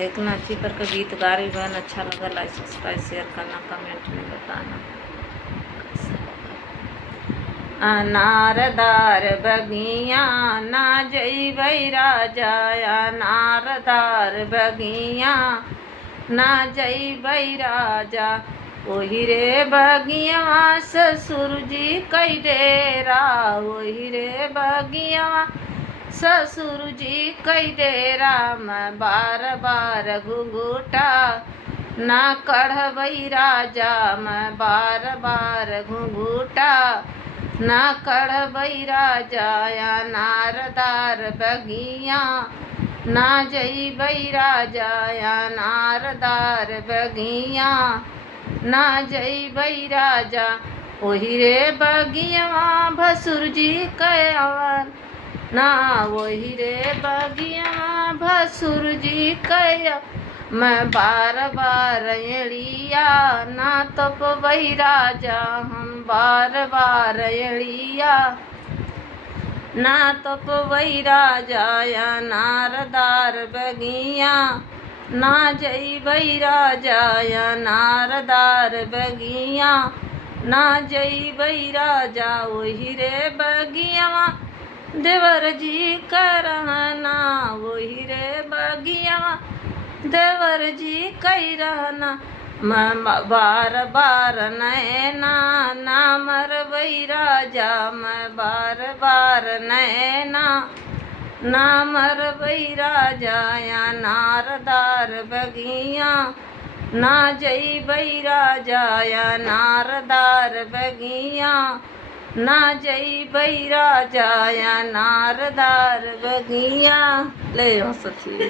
एक नाची पर का गीत गा रही बहन, अच्छा लगा लाइक सब्सक्राइब शेयर करना, कमेंट में बताना। अनारदार बगिया ना जइबै राजा, अनारदार बगिया ना जइबै राजा, ओही रे बगिया ससुर जी कई डेरा, ओही रे बगिया ससुर जी कई डेरा, मैं बार बार घुंघूटा ना कढ़बै राजा, मैं बार बार घुंघूटा ना कढ़बै राजा, अनारदार बगिया ना जइबै राजा, अनारदार बगिया ना जइबै राजा, ओही रे बगिया भसुर जी कयवन ना, वही रे बगिया भसुर जी कय, मैं बार बार एड़िया ना तपबै राजा, हम बार बार एड़िया ना तपबै राजा, अनारदार बगिया ना जइबै राजा, अनारदार बगिया ना जइबै राजा, वही रे बगिया देवर जी करहना, वही रे बगिया देवर जी कई रहना, मैं बार बार नैना ना मरबै राजा, मैं बार बार नैना ना मरबै राजा, अनारदार बगिया ना जइबै राजा, अनारदार बगिया ना जइबै राजा, अनारदार बगिया ले सखी।